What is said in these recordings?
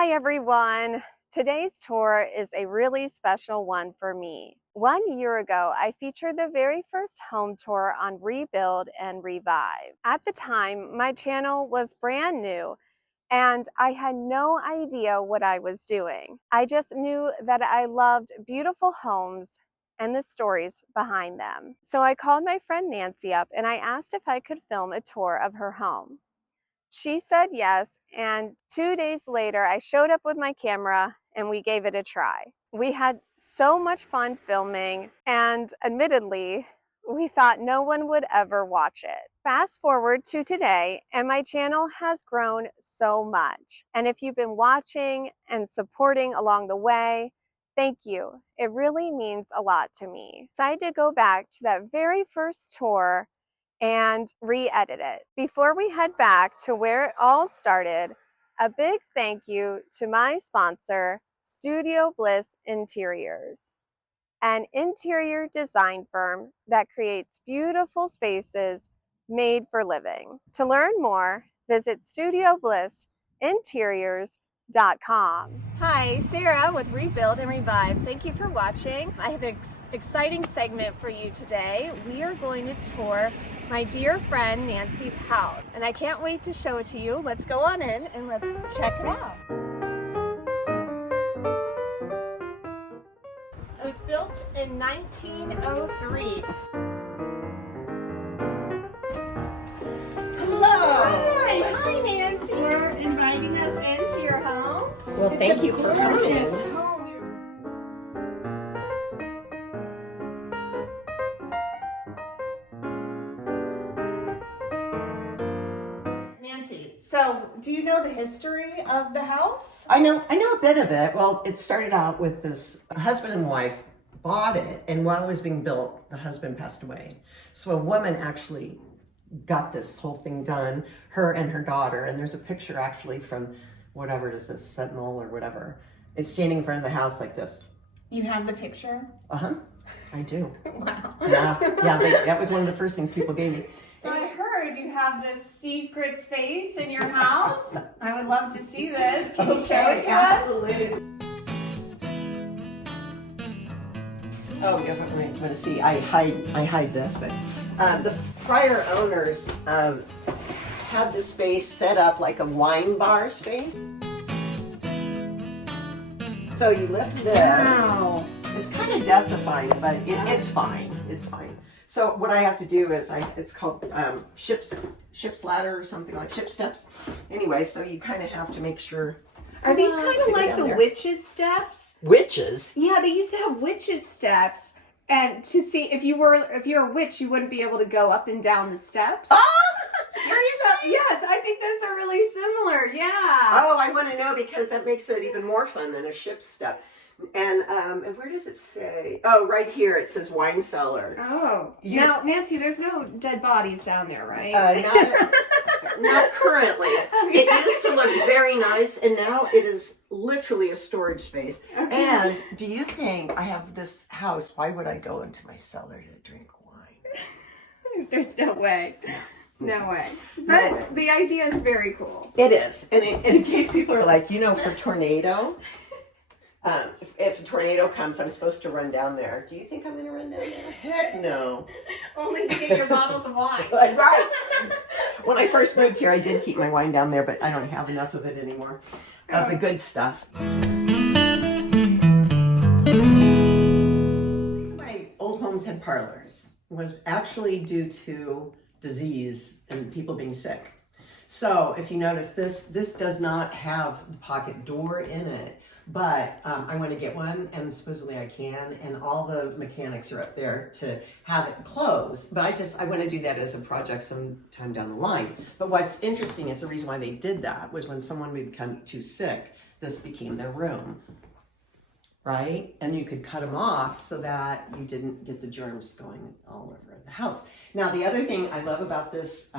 Hi everyone! Today's tour is a really special one for me. 1 year ago, I featured the very first home tour on Rebuild and Revive. At the time, my channel was brand new and I had no idea what I was doing. I just knew that I loved beautiful homes and the stories behind them. So I called my friend Nancy up and I asked if I could film a tour of her home. She said yes, and 2 days later, I showed up with my camera and we gave it a try. We had so much fun filming, and admittedly, we thought no one would ever watch it. Fast forward to today, and my channel has grown so much. And if you've been watching and supporting along the way, thank you. It really means a lot to me. Decided to go back to that very first tour and re-edit it. Before we head back to where it all started, a big thank you to my sponsor, Studio Bliss Interiors, an interior design firm that creates beautiful spaces made for living. To learn more, visit StudioBlissInteriors.com. Hi, Sarah with Rebuild and Revive. Thank you for watching. I have an exciting segment for you today. We are going to tour my dear friend Nancy's house, and I can't wait to show it to you. Let's go on in and let's check it out. It was built in 1903. Hello. Hi Nancy. For inviting us into your home. Well, Thank you for coming. Nancy, so do you know the history of the house? I know a bit of it. Well, it started out with this husband and wife bought it, and while it was being built, the husband passed away. So a woman actually got this whole thing done, her and her daughter, and there's a picture actually from whatever it is, this Sentinel or whatever. It's standing in front of the house like this. You have the picture? Uh-huh, I do. Wow. Yeah, that was one of the first things people gave me. So I heard you have this secret space in your house. I would love to see this. Can you show it to absolutely. us? Oh, definitely. I'm going to see. I hide this, but the prior owners had this space set up like a wine bar space. So you lift this. Wow. It's kind of death-defying, but it's fine. It's fine. So what I have to do is it's called ship's ladder or something, like ship steps. Anyway, so you kind of have to make sure. Are these kind of like the witches' steps? Witches? Yeah, they used to have witches' steps, and to see if you're a witch, you wouldn't be able to go up and down the steps. Oh, seriously? Yes, I think those are really similar. Yeah. Oh, I want to know because that makes it even more fun than a ship step. And where does it say? Oh, right here it says wine cellar. Oh, now Nancy, there's no dead bodies down there, right? Not currently. It used to look very nice, and now it is literally a storage space. Okay. And do you think I have this house? Why would I go into my cellar to drink wine? There's no way. No way. But No way. the idea is very cool. It is. And in case people are like, for tornado, if a tornado comes, I'm supposed to run down there. Do you think I'm going to run down there? Heck no. Only to get your bottles of wine. Right. When I first moved here, I did keep my wine down there, but I don't have enough of it anymore. Of the good stuff. The reason why old homes had parlors was actually due to disease and people being sick. So if you notice, this does not have the pocket door in it. But I want to get one, and supposedly I can, and all the mechanics are up there to have it closed. But I want to do that as a project sometime down the line. But what's interesting is the reason why they did that was when someone would become too sick, this became their room, right? And you could cut them off so that you didn't get the germs going all over the house. Now, the other thing I love about this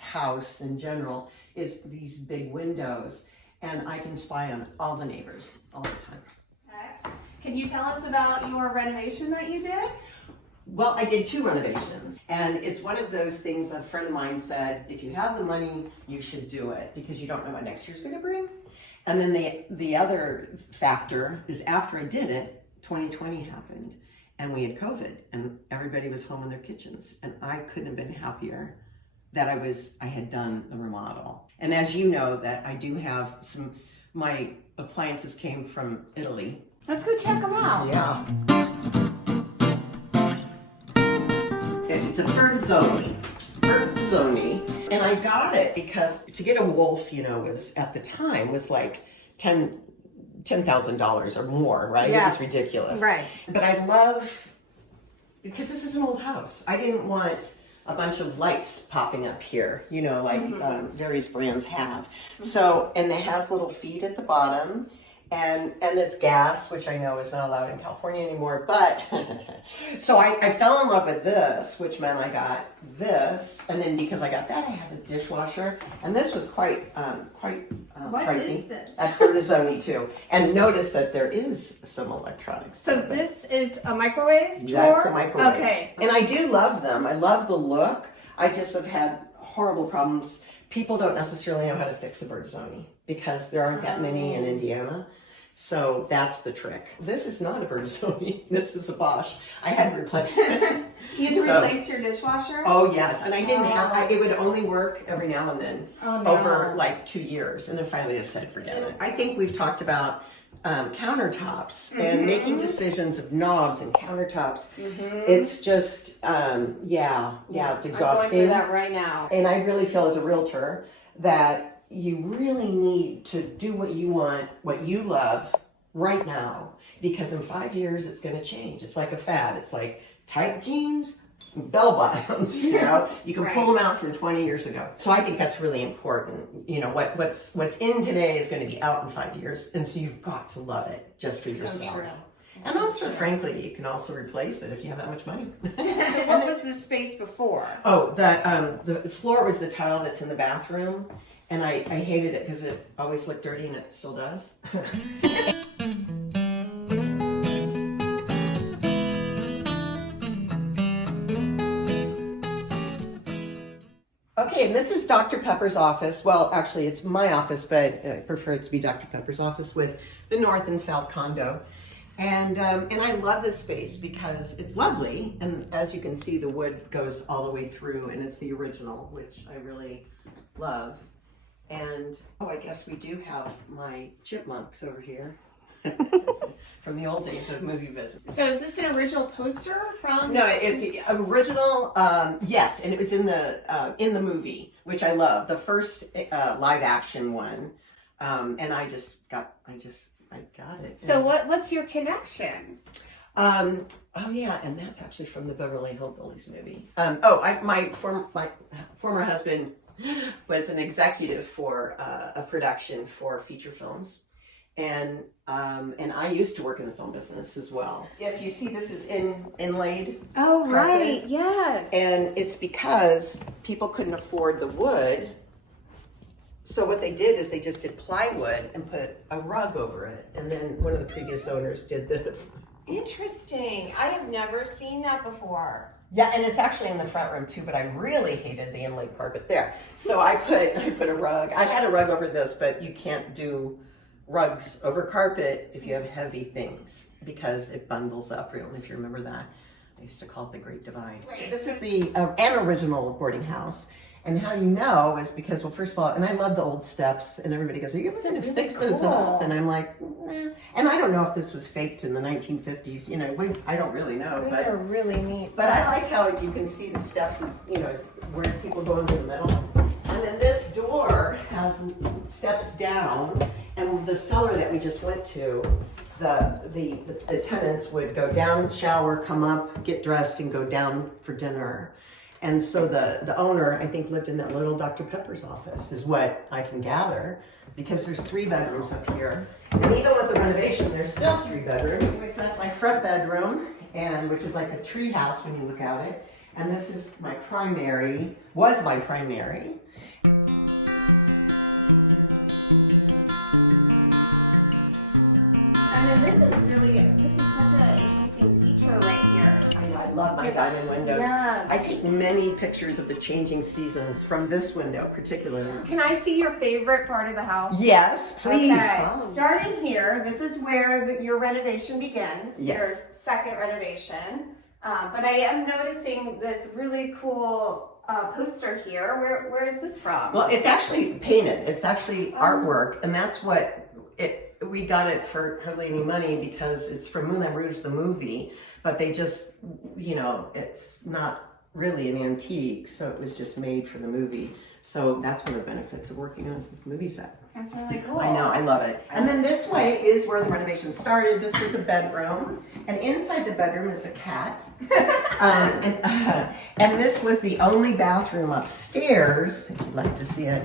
house in general is these big windows. And I can spy on all the neighbors all the time. Perfect. Can you tell us about your renovation that you did? Well, I did 2 renovations. And it's one of those things a friend of mine said, if you have the money, you should do it because you don't know what next year's going to bring. And then the other factor is after I did it, 2020 happened and we had COVID and everybody was home in their kitchens. And I couldn't have been happier that I had done the remodel. And as you know, that I do have my appliances came from Italy. Let's go check them out. Yeah. It's a Bertazzoni. And I got it because to get a wolf, was at the time was like $10,000 or more, right? Yes. It was ridiculous. Right. But I love, because this is an old house. I didn't want a bunch of lights popping up here, like various brands have. So, and it has little feet at the bottom. And it's gas, which I know is not allowed in California anymore, but so I fell in love with this, which meant I got this, and then because I got that, I had a dishwasher, and this was quite What pricey. is this? At Bertazzoni too. And notice that there is some electronics. So this is a microwave drawer? That's a microwave. Okay. And I do love them. I love the look. I just have had horrible problems. People don't necessarily know how to fix a Bertazzoni because there aren't that many in Indiana. So that's the trick. This is not a Bertazzoni. This is a Bosch. I had to replace it. You had to replace your dishwasher? Oh yes, and I didn't have. It would only work every now and then over like 2 years, and then finally I said forget it. I think we've talked about countertops and making decisions of knobs and countertops. It's just it's exhausting. I'm going through that right now. And I really feel as a realtor that you really need to do what you want, what you love right now, because in 5 years it's going to change. It's like a fad. It's like tight jeans, bell bottoms, you can Right. pull them out from 20 years ago. So I think that's really important. What's in today is going to be out in 5 years. And so you've got to love it just for yourself. True. And also, frankly, you can also replace it if you have that much money. What was the space before? Oh, the floor was the tile that's in the bathroom. And I hated it because it always looked dirty, and it still does. Okay, and this is Dr. Pepper's office. Well, actually, it's my office, but I prefer it to be Dr. Pepper's office with the north and south condo. And I love this space because it's lovely. And as you can see, the wood goes all the way through, and it's the original, which I really love. And, I guess we do have my chipmunks over here from the old days of movie visits. So is this an original poster from? No, it's the original, yes, and it was in the movie, which I love, the first live action one. And I got it. So what's your connection? Oh yeah, and that's actually from the Beverly Hillbillies movie. My former husband was an executive for a production for feature films, and I used to work in the film business as well. If you see, this is inlaid. Oh, carpet. right, yes. And it's because people couldn't afford the wood. So what they did is they just did plywood and put a rug over it. And then one of the previous owners did this. Interesting. I have never seen that before. Yeah, and it's actually in the front room too, but I really hated the inlaid carpet there. So I put a rug. I had a rug over this, but you can't do rugs over carpet if you have heavy things because it bundles up. I don't know if you remember that. I used to call it the Great Divide. Right. This is an original boarding house. And how you know is because, well, first of all, and I love the old steps, and everybody goes, are you ever going to fix those up? And I'm like, nah. And I don't know if this was faked in the 1950s. I don't really know. These are really neat. But I like how you can see the steps, where people go into the middle. And then this door has steps down, and the cellar that we just went to, the tenants would go down, shower, come up, get dressed, and go down for dinner. And so the owner, I think, lived in that little Dr. Pepper's office, is what I can gather, because there's 3 bedrooms up here. And even with the renovation, there's still 3 bedrooms. So that's my front bedroom, which is like a tree house when you look at it. And this is my primary, was my primary. I mean, this is such an interesting feature right here. I love my diamond windows. Yes. I take many pictures of the changing seasons from this window particularly. Can I see your favorite part of the house? Yes, please. Okay, starting here, this is where your renovation begins, Yes. your second renovation. But I am noticing this really cool poster here. Where is this from? Well, it's actually painted. It's actually artwork, and that's what we got it for hardly any money because it's from Moulin Rouge, the movie, but they just, it's not really an antique, so it was just made for the movie. So that's one of the benefits of working on a movie set. That's really cool. I know, I love it. And then this way is where the renovation started. This was a bedroom, and inside the bedroom is a cat. And this was the only bathroom upstairs, if you'd like to see it.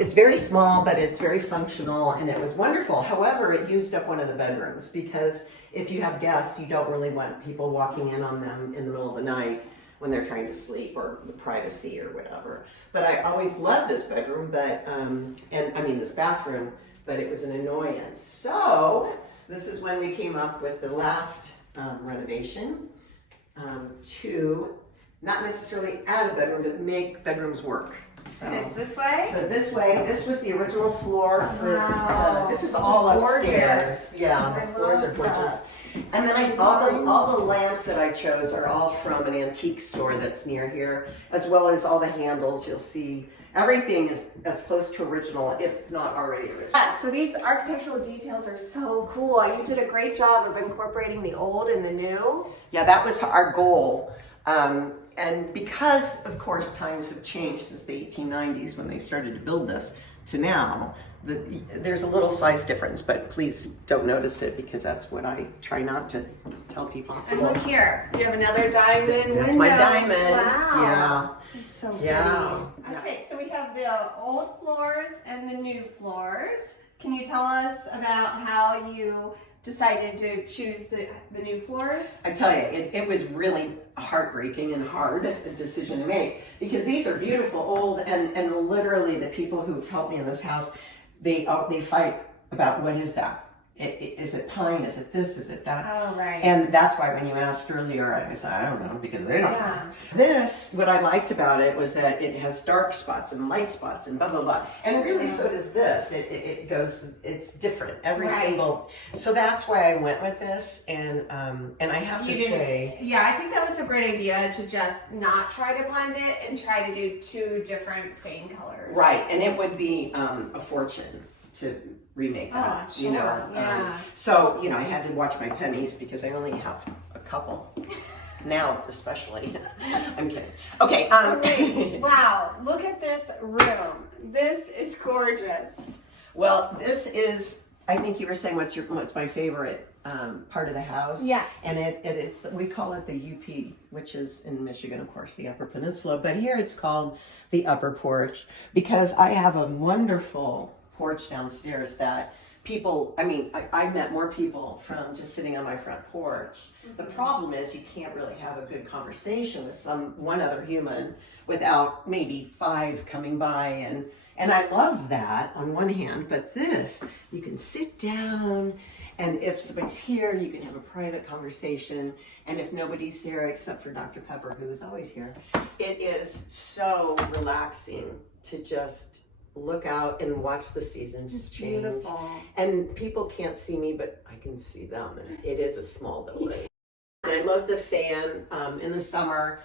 It's very small, but it's very functional, and it was wonderful. However, it used up one of the bedrooms because if you have guests, you don't really want people walking in on them in the middle of the night when they're trying to sleep or the privacy or whatever. But I always loved this bedroom, but, this bathroom, but it was an annoyance. So this is when we came up with the last renovation to not necessarily add a bedroom, but make bedrooms work. So, And it's this way? So this was the original floor for, Wow. this is all This is upstairs. gorgeous. Yeah, I the floors are love gorgeous. that. And then all the lamps that I chose are all from an antique store that's near here, as well as all the handles. You'll see everything is as close to original, if not already original. Yeah, so these architectural details are so cool. You did a great job of incorporating the old and the new. Yeah, that was our goal. And because, of course, times have changed since the 1890s when they started to build this to now, there's a little size difference, but please don't notice it because that's what I try not to tell people. And look here, you have another diamond That's window. my diamond. Wow. It's so pretty. Yeah. Okay, so we have the old floors and the new floors. Can you tell us about how you decided to choose the new floors? I tell you, it was really heartbreaking and hard a decision to make because these are beautiful old and literally the people who've helped me in this house, they fight about what is that? Is it pine? Is it this? Is it that? Oh, right. And that's why when you asked earlier, I said, I don't know, because they don't know. This, what I liked about it was that it has dark spots and light spots and blah, blah, blah. And really so does this. It goes, it's different, every single. So that's why I went with this. And I have to say. Yeah, I think that was a great idea to just not try to blend it and try to do two different stain colors. Right, and it would be a fortune to remake that, sure. Yeah. So, I had to watch my pennies because I only have a couple. Now, especially. I'm kidding. Okay. Wow, look at this room. This is gorgeous. Well, this is, I think you were saying what's my favorite part of the house. Yes. And it's, we call it the UP, which is in Michigan, of course, the Upper Peninsula. But here it's called the Upper Porch because I have a wonderful porch downstairs that people, I met more people from just sitting on my front porch. The problem is you can't really have a good conversation with one other human without maybe 5 coming by and I love that on one hand, but this, you can sit down and if somebody's here, you can have a private conversation. And if nobody's here except for Dr. Pepper, who is always here, it is so relaxing to just look out and watch the seasons change. Beautiful. And people can't see me, but I can see them. And it is a small building. And I love the fan. In the summer,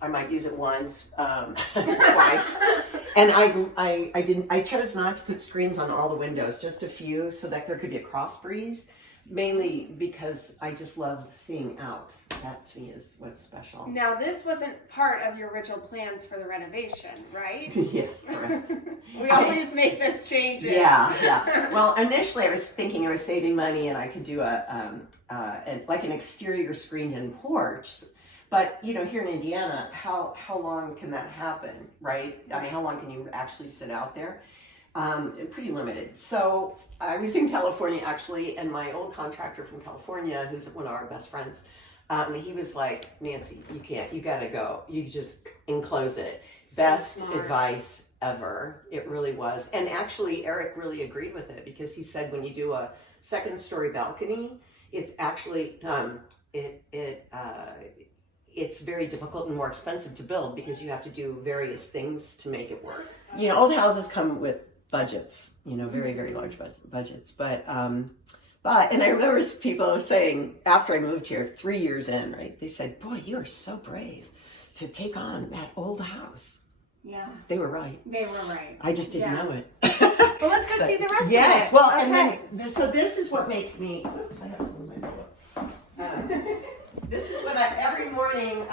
I might use it once, twice. And I chose not to put screens on all the windows, just a few, so that there could be a cross breeze. Mainly because I just love seeing out. That to me is what's special. Now, this wasn't part of your original plans for the renovation, right? Yes, correct. We always make those changes. Yeah. Well, initially I was thinking I was saving money and I could do like an exterior screened-in porch. But here in Indiana, how long can that happen, right? How long can you actually sit out there? Pretty limited. So I was in California actually, and my old contractor from California, who's one of our best friends, he was like, Nancy, you can't, you gotta go. You just enclose it. Best advice ever. It really was. And actually Eric really agreed with it because he said when you do a second story balcony. It's actually it's very difficult and more expensive to build because you have to do various things to make it work. You know, old houses come with budgets, you know, very, very large budgets. But and I remember people saying after I moved here, 3 years in, right? They said, "Boy, you are so brave to take on that old house." Yeah. They were right. They were right. I just didn't know it. Well, let's go see the rest of it. Yes, well, okay. and then, so this is what makes me, oops, I have to move my pillow. This is what every morning,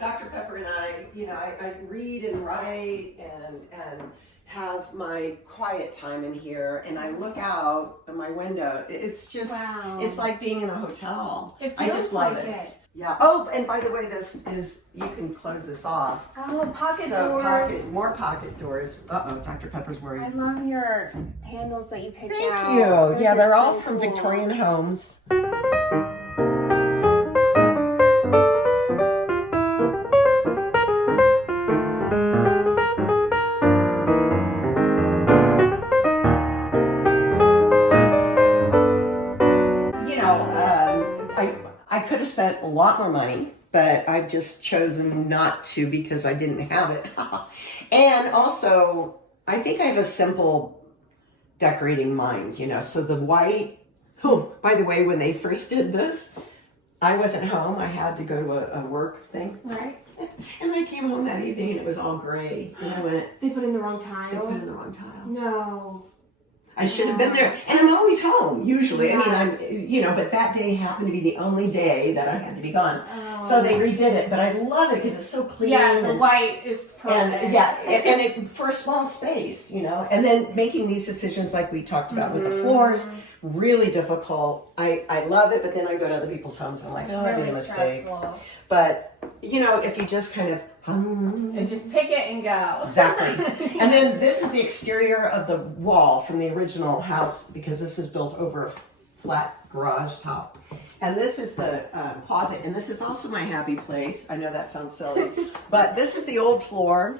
Dr. Pepper and I, you know, I read and write and have my quiet time in here, and I look out of my window. It's just, it's like being in a hotel. I just love it. Yeah. Oh, and by the way, this is, you can close this off. Oh, pocket doors. More pocket doors. Uh-oh, Dr. Pepper's worried. I love your handles that you picked out. Thank you. Those yeah, they're all so from cool. Victorian homes. I could have spent a lot more money, but I've just chosen not to because I didn't have it. And also, I think I have a simple decorating mind, you know, so the white, oh, by the way, when they first did this, I wasn't home. I had to go to a work thing. Right. And I came home that evening and it was all gray. And I went, They put in the wrong tile? they put in the wrong tile. No. I should have been there. And I'm always home, usually. Yes. I mean, you know, but that day happened to be the only day that I had to be gone. Oh. So they redid it, but I love it because it's so clean. Yeah, the white is perfect. And yeah, and it, for a small space, you know, and then making these decisions like we talked about with the floors, really difficult. I love it, but then I go to other people's homes and I'm like, It's oh, I really made a mistake. stressful. But, you know, if you just kind of, And just pick it and go. exactly. And then this is the exterior of the wall from the original house because this is built over a flat garage top. And this is the closet, and this is also my happy place. I know that sounds silly, but this is the old floor.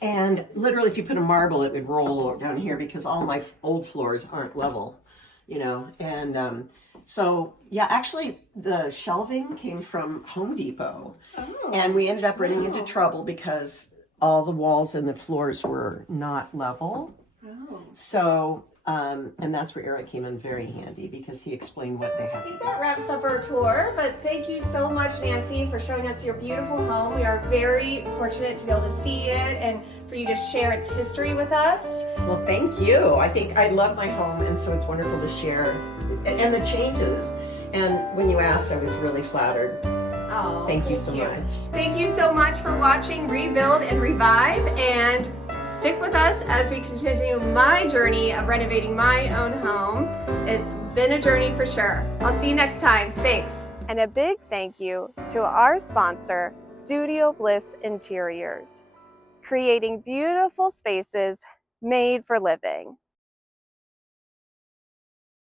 And literally, if you put a marble, it would roll down here because all my old floors aren't level, you know. And so, yeah, actually, the shelving came from Home Depot. Oh, And we ended up running into trouble because all the walls and the floors were not level. Oh. So, and that's where Eric came in very handy because he explained what they I had to think do. that wraps up our tour, but thank you so much, Nancy, for showing us your beautiful home. We are very fortunate to be able to see it and for you to share its history with us. Well, thank you. I think I love my home, and so it's wonderful to share and the changes. And when you asked, I was really flattered. Oh, Thank you so much. Thank you so much for watching Rebuild and Revive, and stick with us as we continue my journey of renovating my own home. It's been a journey for sure. I'll see you next time. Thanks. And a big thank you to our sponsor, Studio Bliss Interiors, creating beautiful spaces made for living.